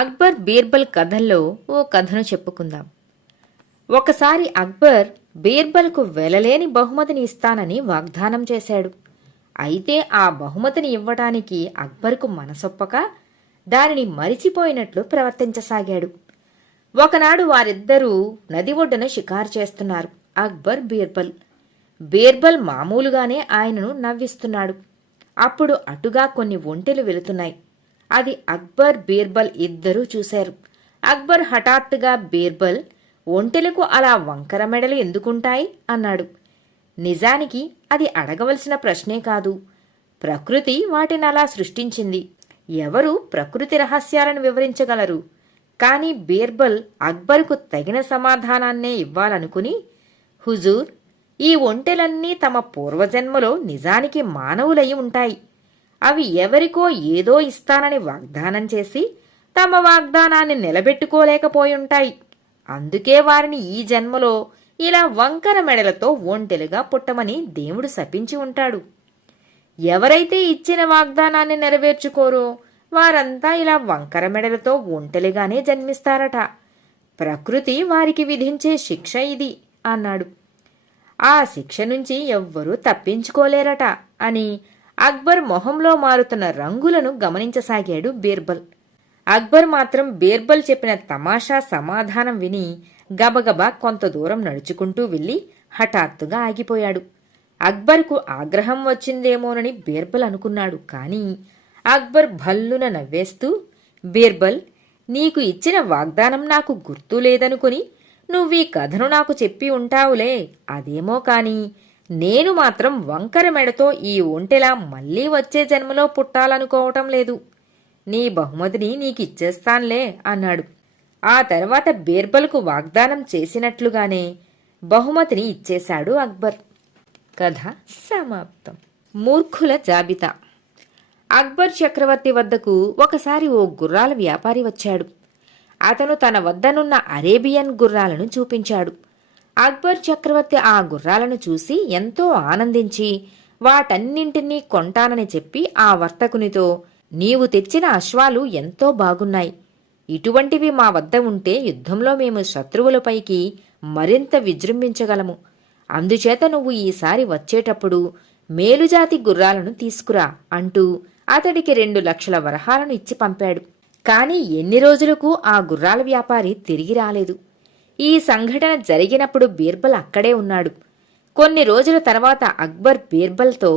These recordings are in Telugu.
అక్బర్ బీర్బల్ కథల్లో ఓ కథను చెప్పుకుందాం. ఒకసారి అక్బర్ బీర్బల్కు వెలలేని బహుమతిని ఇస్తానని వాగ్దానం చేశాడు. అయితే ఆ బహుమతిని ఇవ్వటానికి అక్బర్కు మనసొప్పక దానిని మరిచిపోయినట్లు ప్రవర్తించసాగాడు. ఒకనాడు వారిద్దరూ నది ఒడ్డున షికారు చేస్తున్నారు. అక్బర్, బీర్బల్. బీర్బల్ మామూలుగానే ఆయనను నవ్విస్తున్నాడు. అప్పుడు అటుగా కొన్ని ఒంటెలు వెళుతున్నాయి. అది అక్బర్, బీర్బల్ ఇద్దరూ చూశారు. అక్బర్ హఠాత్తుగా బీర్బల్, ఒంటెలకు అలా వంకర మెడలు ఎందుకుంటాయి అన్నాడు. నిజానికి అది అడగవలసిన ప్రశ్నే కాదు. ప్రకృతి వాటిని అలా సృష్టించింది. ఎవరు ప్రకృతి రహస్యాలను వివరించగలరు? కాని బీర్బల్ అక్బర్కు తగిన సమాధానాన్నే ఇవ్వాలనుకుని, హుజూర్, ఈ ఒంటెలన్నీ తమ పూర్వజన్మలో నిజానికి మానవులయి ఉంటాయి. అవి ఎవరికో ఏదో ఇస్తానని వాగ్దానం చేసి తమ వాగ్దానాన్ని నిలబెట్టుకోలేకపోయుంటాయి. అందుకే వారిని ఈ జన్మలో ఇలా వంకర మెడలతో ఒంటెలుగా పుట్టమని దేవుడు శపించి ఉంటాడు. ఎవరైతే ఇచ్చిన వాగ్దానాన్ని నెరవేర్చుకోరో వారంతా ఇలా వంకర మెడలతో ఒంటెలుగానే జన్మిస్తారట. ప్రకృతి వారికి విధించే శిక్ష ఇది అన్నాడు. ఆ శిక్ష నుంచి ఎవ్వరూ తప్పించుకోలేరట అని అక్బర్ మొహంలో మారుతున్న రంగులను గమనించసాగాడు బీర్బల్. అక్బర్ మాత్రం బీర్బల్ చెప్పిన తమాషా సమాధానం విని గబగబా కొంత దూరం నడుచుకుంటూ వెళ్లి హఠాత్తుగా ఆగిపోయాడు. అక్బర్కు ఆగ్రహం వచ్చిందేమోనని బీర్బల్ అనుకున్నాడు. కాని అక్బర్ భల్లున నవ్వేస్తూ, బీర్బల్, నీకు ఇచ్చిన వాగ్దానం నాకు గుర్తు లేదనుకుని నువ్వీ కథను నాకు చెప్పి ఉంటావులే. అదేమో కాని నేను మాత్రం వంకర మెడతో ఈ ఒంటెలా మళ్లీ వచ్చే జన్మలో పుట్టాలనుకోవటం లేదు. నీ బహుమతిని నీకిచ్చేస్తాన్లే అన్నాడు. ఆ తర్వాత బీర్బల్కు వాగ్దానం చేసినట్లుగానే బహుమతిని ఇచ్చేశాడు అక్బర్. కథ సమాప్తం. మూర్ఖుల జాబితా. అక్బర్ చక్రవర్తి వద్దకు ఒకసారి ఓ గుర్రాల వ్యాపారి వచ్చాడు. అతను తన వద్దనున్న అరేబియన్ గుర్రాలను చూపించాడు. అక్బర్ చక్రవర్తి ఆ గుర్రాలను చూసి ఎంతో ఆనందించి వాటన్నింటినీ కొంటానని చెప్పి ఆ వర్తకునితో, నీవు తెచ్చిన అశ్వాలు ఎంతో బాగున్నాయి. ఇటువంటివి మా వద్ద ఉంటే యుద్ధంలో మేము శత్రువులపైకి మరింత విజృంభించగలము. అందుచేత నువ్వు ఈసారి వచ్చేటప్పుడు మేలుజాతి గుర్రాలను తీసుకురా అంటూ అతడికి 2 లక్షల వరహాలను ఇచ్చి పంపాడు. కాని ఎన్ని రోజులకు ఆ గుర్రాల వ్యాపారి తిరిగి రాలేదు. ఈ సంఘటన జరిగినప్పుడు బీర్బల్ అక్కడే ఉన్నాడు. కొన్ని రోజుల తర్వాత అక్బర్ బీర్బల్తో,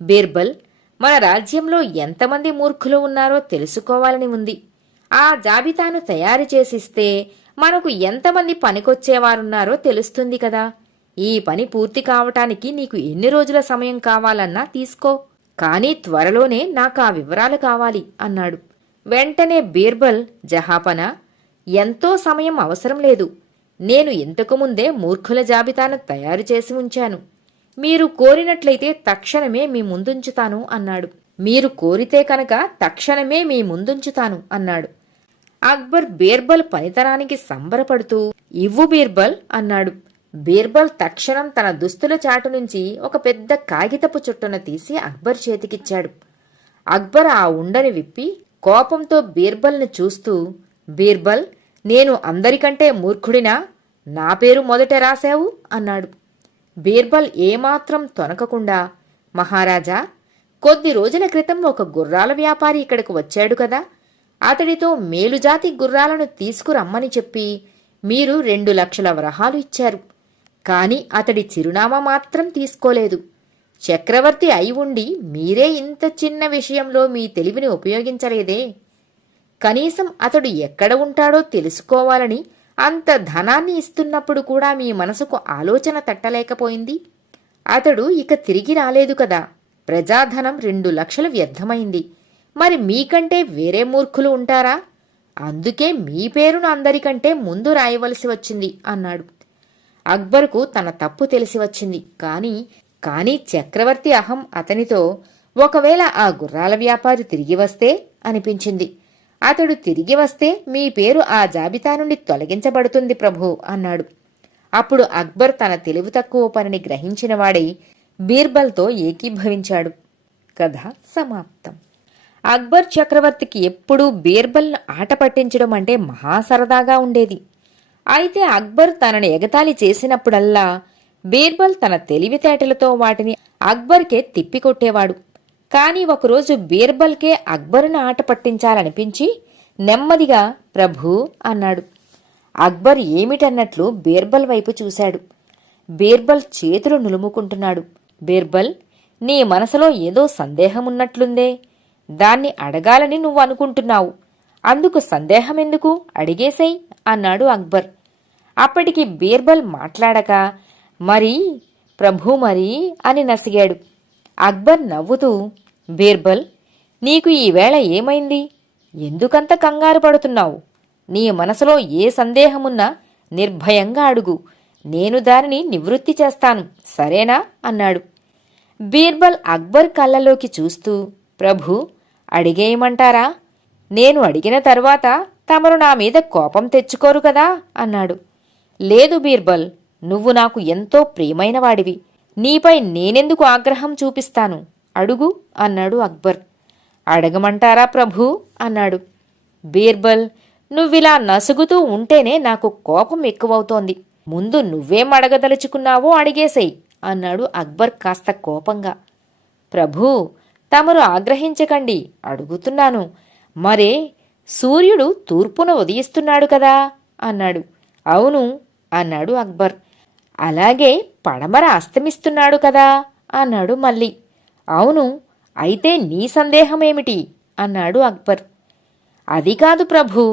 బీర్బల్, మన రాజ్యంలో ఎంతమంది మూర్ఖులు ఉన్నారో తెలుసుకోవాలని ఉంది. ఆ జాబితాను తయారు చేసిస్తే మనకు ఎంతమంది పనికొచ్చేవారున్నారో తెలుస్తుంది కదా. ఈ పని పూర్తి కావటానికి నీకు ఎన్ని రోజుల సమయం కావాలన్నా తీసుకో. కానీ త్వరలోనే నాకు ఆ వివరాలు కావాలి అన్నాడు. వెంటనే బీర్బల్, జహాపనా, ఎంతో సమయం అవసరం లేదు. నేను ఇంతకుముందే మూర్ఖుల జాబితాను తయారు చేసి ఉంచాను. మీరు కోరినట్లయితే తక్షణమే మీ ముందుంచుతాను అన్నాడు. మీరు కోరితే కనుక తక్షణమే మీ ముందుంచుతాను అన్నాడు. అక్బర్ బీర్బల్ పనితనానికి సంబరపడుతూ, ఇవ్వు బీర్బల్ అన్నాడు. బీర్బల్ తక్షణం తన దుస్తుల చాటు నుంచి ఒక పెద్ద కాగితపు చుట్టను తీసి అక్బర్ చేతికిచ్చాడు. అక్బర్ ఆ ఉండని విప్పి కోపంతో బీర్బల్ని చూస్తూ, బీర్బల్, నేను అందరికంటే మూర్ఖుడినా? నా పేరు మొదట రాశావు అన్నాడు. బీర్బల్ ఏమాత్రం తొనకకుండా, మహారాజా, కొద్ది రోజుల క్రితం ఒక గుర్రాల వ్యాపారి ఇక్కడికి వచ్చాడు కదా. అతడితో మేలుజాతి గుర్రాలను తీసుకురమ్మని చెప్పి మీరు 2 లక్షల వరహాలు ఇచ్చారు. కాని అతడి చిరునామా మాత్రం తీసుకోలేదు. చక్రవర్తి అయి ఉండి మీరే ఇంత చిన్న విషయంలో మీ తెలివిని ఉపయోగించలేదే. కనీసం అతడు ఎక్కడ ఉంటాడో తెలుసుకోవాలని అంత ధనాన్ని ఇస్తున్నప్పుడు కూడా మీ మనసుకు ఆలోచన తట్టలేకపోయింది. అతడు ఇక తిరిగి రాలేదు కదా. ప్రజాధనం 2 లక్షలు వ్యర్థమైంది. మరి మీకంటే వేరే మూర్ఖులు ఉంటారా? అందుకే మీ పేరును అందరికంటే ముందు రాయవలసి వచ్చింది అన్నాడు. అక్బర్కు తన తప్పు తెలిసి వచ్చింది. కానీ చక్రవర్తి అహం అతనితో, ఒకవేళ ఆ గుర్రాల వ్యాపారి తిరిగి వస్తే అనిపించింది. అతడు తిరిగి వస్తే మీ పేరు ఆ జాబితా నుండి తొలగించబడుతుంది ప్రభూ అన్నాడు. అప్పుడు అక్బర్ తన తెలివి తక్కువ పనిని గ్రహించినవాడై బీర్బల్తో ఏకీభవించాడు. కథ సమాప్తం. అక్బర్ చక్రవర్తికి ఎప్పుడూ బీర్బల్ను ఆట పట్టించడం అంటే మహా సరదాగా ఉండేది. అయితే అక్బర్ తనని ఎగతాళి చేసినప్పుడల్లా బీర్బల్ తన తెలివితేటలతో వాటిని అక్బర్కే తిప్పికొట్టేవాడు. కాని ఒకరోజు బీర్బల్కే అక్బరును ఆట పట్టించాలనిపించి నెమ్మదిగా ప్రభూ అన్నాడు. అక్బర్ ఏమిటన్నట్లు బీర్బల్ వైపు చూశాడు. బీర్బల్ చేతులు నులుముకుంటున్నాడు. బీర్బల్, నీ మనసులో ఏదో సందేహమున్నట్లుందే. దాన్ని అడగాలని నువ్వు అనుకుంటున్నావు. అందుకు సందేహమెందుకు, అడిగేసేయ్ అన్నాడు అక్బర్. అప్పటికి బీర్బల్ మాట్లాడక మరీ ప్రభూ మరీ అని నసిగాడు. అక్బర్ నవ్వుతూ, బీర్బల్, నీకు ఈవేళ ఏమైంది? ఎందుకంత కంగారు పడుతున్నావు? నీ మనసులో ఏ సందేహమున్నా నిర్భయంగా అడుగు. నేను దానిని నివృత్తి చేస్తాను, సరేనా అన్నాడు. బీర్బల్ అక్బర్ కళ్ళలోకి చూస్తూ, ప్రభూ, అడిగేయమంటారా? నేను అడిగిన తరువాత తమరు నా మీద కోపం తెచ్చుకోరు కదా అన్నాడు. లేదు బీర్బల్, నువ్వు నాకు ఎంతో ప్రియమైనవాడివి. నీపై నేనెందుకు ఆగ్రహం చూపిస్తాను? అడుగు అన్నాడు అక్బర్. అడగమంటారా ప్రభూ అన్నాడు. బీర్బల్, నువ్విలా నసుగుతూ ఉంటేనే నాకు కోపం ఎక్కువవుతోంది. ముందు నువ్వేం అడగదలుచుకున్నావో అడిగేసేయ్ అన్నాడు అక్బర్ కాస్త కోపంగా. ప్రభూ, తమరు ఆగ్రహించకండి, అడుగుతున్నాను. మరే, సూర్యుడు తూర్పున ఉదయిస్తున్నాడు కదా అన్నాడు. అవును అన్నాడు అక్బర్. అలాగే పడమర అస్తమిస్తున్నాడు కదా అన్నాడు మళ్ళీ. అవును, అయితే నీ సందేహమేమిటి అన్నాడు అక్బర్. అది కాదు ప్రభూ,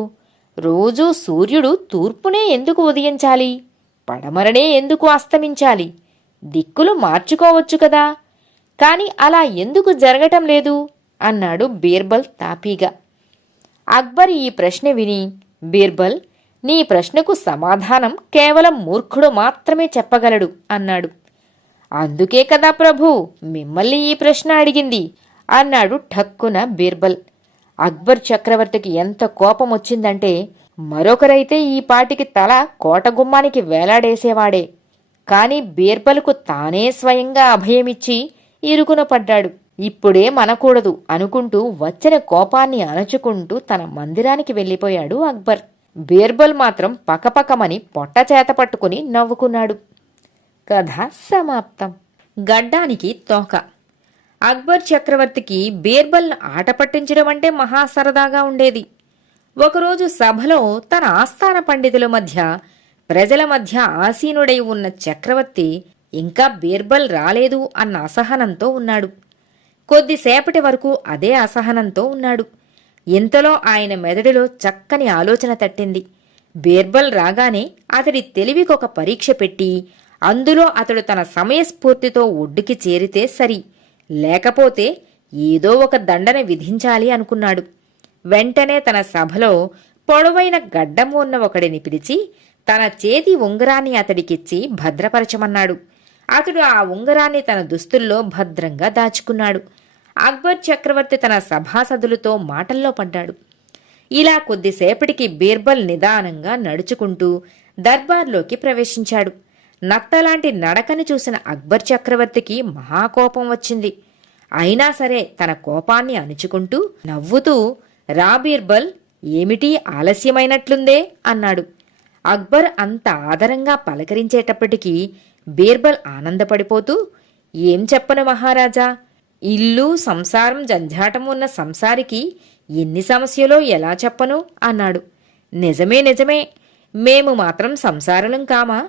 రోజూ సూర్యుడు తూర్పునే ఎందుకు ఉదయించాలి, పడమరనే ఎందుకు అస్తమించాలి? దిక్కులు మార్చుకోవచ్చు కదా. కాని అలా ఎందుకు జరగటం లేదు అన్నాడు బీర్బల్ తాపీగా. అక్బర్ ఈ ప్రశ్న విని, బీర్బల్, నీ ప్రశ్నకు సమాధానం కేవలం మూర్ఖుడు మాత్రమే చెప్పగలడు అన్నాడు. అందుకే కదా ప్రభూ మిమ్మల్ని ఈ ప్రశ్న అడిగింది అన్నాడు ఠక్కున బీర్బల్. అక్బర్ చక్రవర్తికి ఎంత కోపం వచ్చిందంటే మరొకరైతే ఈ పాటికి తల కోటగుమ్మానికి వేలాడేసేవాడే. కాని బీర్బల్కు తానే స్వయంగా అభయమిచ్చి ఇరుకున పడ్డాడు. ఇప్పుడే మనకూడదు అనుకుంటూ వచ్చిన కోపాన్ని అణచుకుంటూ తన మందిరానికి వెళ్ళిపోయాడు అక్బర్. బీర్బల్ మాత్రం పకపకమని పొట్టచేత పట్టుకుని నవ్వుకున్నాడు. కథ సమాప్తం. గడ్డానికి తోక. అక్బర్ చక్రవర్తికి బీర్బల్ను ఆట పట్టించడం అంటే మహా సరదాగా ఉండేది. ఒకరోజు సభలో తన ఆస్థాన పండితుల మధ్య, ప్రజల మధ్య ఆసీనుడై ఉన్న చక్రవర్తి ఇంకా బీర్బల్ రాలేదు అన్న అసహనంతో ఉన్నాడు. కొద్దిసేపటి వరకు అదే అసహనంతో ఉన్నాడు. ఇంతలో ఆయన మెదడులో చక్కని ఆలోచన తట్టింది. బీర్బల్ రాగానే అతడి తెలివికొక పరీక్ష పెట్టి అందులో అతడు తన సమయస్ఫూర్తితో ఒడ్డుకి చేరితే సరి, లేకపోతే ఏదో ఒక దండన విధించాలి అనుకున్నాడు. వెంటనే తన సభలో పొడవైన గడ్డం ఉన్న ఒకడిని పిలిచి తన చేతి ఉంగరాన్ని అతడికిచ్చి భద్రపరచమన్నాడు. అతడు ఆ ఉంగరాన్ని తన దుస్తుల్లో భద్రంగా దాచుకున్నాడు. అక్బర్ చక్రవర్తి తన సభాసదులతో మాటల్లో పడ్డాడు. ఇలా కొద్దిసేపటికి బీర్బల్ నిదానంగా నడుచుకుంటూ దర్బార్లోకి ప్రవేశించాడు. నత్తలాంటి నడకని చూసిన అక్బర్ చక్రవర్తికి మహాకోపం వచ్చింది. అయినా సరే తన కోపాన్ని అణుచుకుంటూ నవ్వుతూ, రా బీర్బల్, ఏమిటి ఆలస్యమైనట్లుందే అన్నాడు. అక్బర్ అంత ఆదరంగా పలకరించేటప్పటికీ బీర్బల్ ఆనందపడిపోతూ, ఏం చెప్పను మహారాజా, ఇల్లు సంసారం జంఝాటం ఉన్న సంసారికి ఎన్ని సమస్యలో ఎలా చెప్పను అన్నాడు. నిజమే నిజమే, మేము మాత్రం సంసారులం కామా,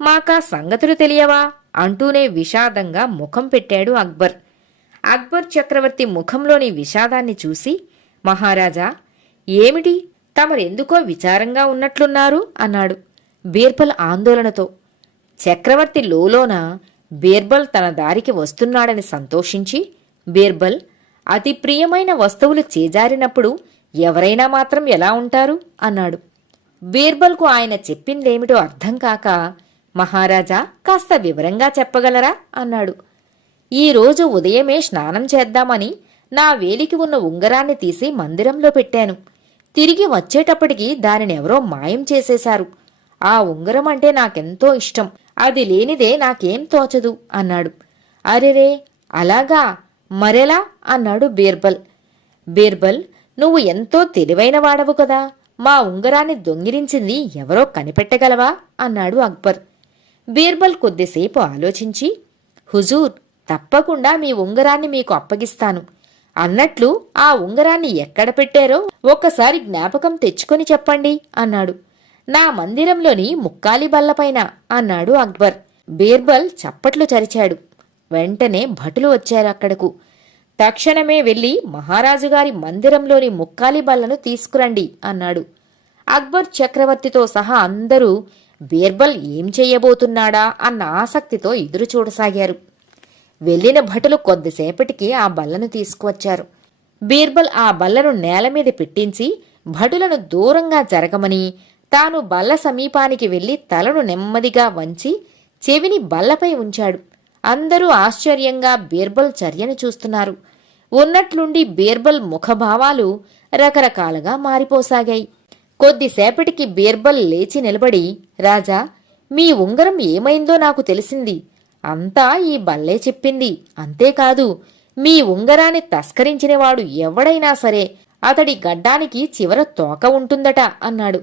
మాకా సంగతులు తెలియవా అంటూనే విషాదంగా ముఖం పెట్టాడు అక్బర్. అక్బర్ చక్రవర్తి ముఖంలోని విషాదాన్ని చూసి, మహారాజా, ఏమిటి, తమరెందుకో విచారంగా ఉన్నట్లున్నారు అన్నాడు బీర్బల్ ఆందోళనతో. చక్రవర్తి లోలోన బీర్బల్ తన దారికి వస్తున్నాడని సంతోషించి, బీర్బల్, అతి ప్రియమైన వస్తువులు చేజారినప్పుడు ఎవరైనా మాత్రం ఎలా ఉంటారు అన్నాడు. బీర్బల్కు ఆయన చెప్పిందేమిటో అర్థం కాక, మహారాజా, కాస్త వివరంగా చెప్పగలరా అన్నాడు. ఈరోజు ఉదయమే స్నానం చేద్దామని నా వేలికి ఉన్న ఉంగరాన్ని తీసి మందిరంలో పెట్టాను. తిరిగి వచ్చేటప్పటికి దానినెవరో మాయం చేసేశారు. ఆ ఉంగరం అంటే నాకెంతో ఇష్టం. అది లేనిదే నాకేం తోచదు అన్నాడు. అరెరే, అలాగా, మరెలా అన్నాడు బీర్బల్. బీర్బల్, నువ్వు ఎంతో తెలివైన వాడవు కదా, మా ఉంగరాన్ని దొంగిలించింది ఎవరో కనిపెట్టగలవా అన్నాడు అక్బర్. బీర్బల్ కొద్దిసేపు ఆలోచించి, హుజూర్, తప్పకుండా మీ ఉంగరాన్ని మీకు అప్పగిస్తాను. అన్నట్లు ఆ ఉంగరాన్ని ఎక్కడ పెట్టారో ఒక్కసారి జ్ఞాపకం తెచ్చుకొని చెప్పండి అన్నాడు. నా మందిరంలోని ముక్కాలి బల్లపైన అన్నాడు అక్బర్. బీర్బల్ చప్పట్లు చరిచాడు. వెంటనే భటులు వచ్చారు అక్కడకు. తక్షణమే వెళ్లి మహారాజుగారి మందిరంలోని ముక్కాలి బల్లను తీసుకురండి అన్నాడు. అక్బర్ చక్రవర్తితో సహా అందరూ బీర్బల్ ఏం చెయ్యబోతున్నాడా అన్న ఆసక్తితో ఎదురుచూడసాగారు. వెళ్లిన భటులు కొద్దిసేపటికి ఆ బల్లను తీసుకువచ్చారు. బీర్బల్ ఆ బల్లను నేలమీద పెట్టించి భటులను దూరంగా జరగమని, తాను బల్ల సమీపానికి వెళ్లి తలను నెమ్మదిగా వంచి చెవిని బల్లపై ఉంచాడు. అందరూ ఆశ్చర్యంగా బీర్బల్ చర్యను చూస్తున్నారు. ఉన్నట్లుండి బీర్బల్ ముఖభావాలు రకరకాలుగా మారిపోసాగాయి. కొద్దిసేపటికి బీర్బల్ లేచి నిలబడి, రాజా, మీ ఉంగరం ఏమైందో నాకు తెలిసింది. అంతా ఈ బల్లే చెప్పింది. అంతేకాదు, మీ ఉంగరాన్ని తస్కరించినవాడు ఎవడైనా సరే అతడి గడ్డానికి చివర తోక ఉంటుందట అన్నాడు.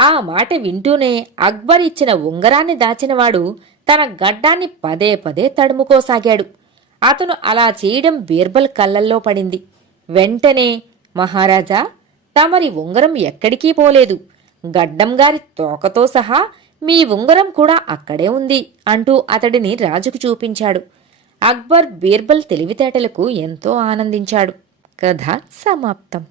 ఆ మాట వింటూనే అక్బర్ ఇచ్చిన ఉంగరాన్ని దాచినవాడు తన గడ్డాన్ని పదే పదే తడుముకోసాగాడు. అతను అలా చేయడం బీర్బల్ కళ్ళల్లో పడింది. వెంటనే, మహారాజా, తమరి ఉంగరం ఎక్కడికి పోలేదు. గడ్డంగారి తోకతో సహా మీ ఉంగరం కూడా అక్కడే ఉంది అంటూ అతడిని రాజుకు చూపించాడు. అక్బర్ బీర్బల్ తెలివితేటలకు ఎంతో ఆనందించాడు. కథ సమాప్తం.